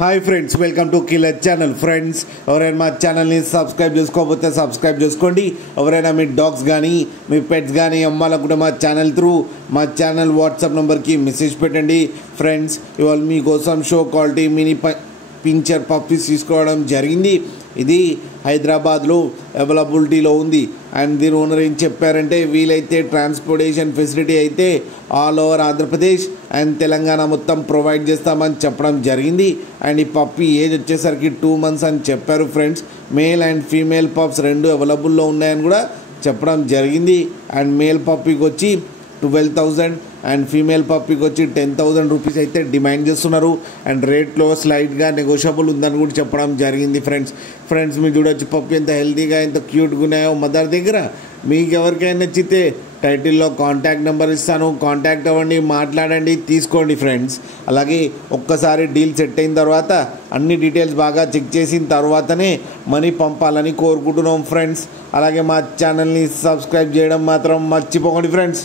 Hi friends, welcome to killer channel. Friends, ఎవరైనా మా ఛానల్ని సబ్స్క్రైబ్ చేసుకోకపోతే సబ్స్క్రైబ్ చేసుకోండి. ఎవరైనా మీ డాగ్స్ కానీ మీ పెట్స్ కానీ అమ్మాలనుకుంటే మా ఛానల్ త్రూ మా ఛానల్ వాట్సాప్ నెంబర్కి మెసేజ్ పెట్టండి. ఫ్రెండ్స్, ఇవాళ మీకోసం show quality mini pinscher puppies తీసుకోవడం జరిగింది. ఇది హైదరాబాద్లో అవైలబిలిటీలో ఉంది. అండ్ దీని ఓనర్ ఏం చెప్పారంటే, వీలైతే ట్రాన్స్పోర్టేషన్ ఫెసిలిటీ అయితే all over Andhra Pradesh and Telangana మొత్తం ప్రొవైడ్ చేస్తామని చెప్పడం జరిగింది. అండ్ ఈ పప్పీ ఏజ్ వచ్చేసరికి 2 months అని చెప్పారు. Friends, male and female pups రెండు అవైలబుల్లో ఉన్నాయని కూడా చెప్పడం జరిగింది. అండ్ మేల్ పప్పీకి వచ్చి 12,000 అండ్ ఫీమేల్ పప్పీకి వచ్చి 10,000 రూపీస్ అయితే డిమాండ్ చేస్తున్నారు. అండ్ రేట్లో స్లైట్గా నెగోషియబుల్ ఉందని కూడా చెప్పడం జరిగింది. ఫ్రెండ్స్ మీరు చూడొచ్చు పప్పీ ఎంత హెల్తీగా ఎంత క్యూట్గా ఉన్నాయో మదర్ దగ్గర. మీకు ఎవరికైనా నచ్చితే టైటిల్లో కాంటాక్ట్ నెంబర్ ఇస్తాను, కాంటాక్ట్ అవ్వండి, మాట్లాడండి, తీసుకోండి. ఫ్రెండ్స్, అలాగే ఒక్కసారి డీల్ సెట్ అయిన తర్వాత అన్ని డీటెయిల్స్ బాగా చెక్ చేసిన తర్వాతనే మనీ పంపాలని కోరుకుంటున్నాం. ఫ్రెండ్స్, అలాగే మా ఛానల్ని సబ్స్క్రైబ్ చేయడం మాత్రం మర్చిపోకండి. ఫ్రెండ్స్.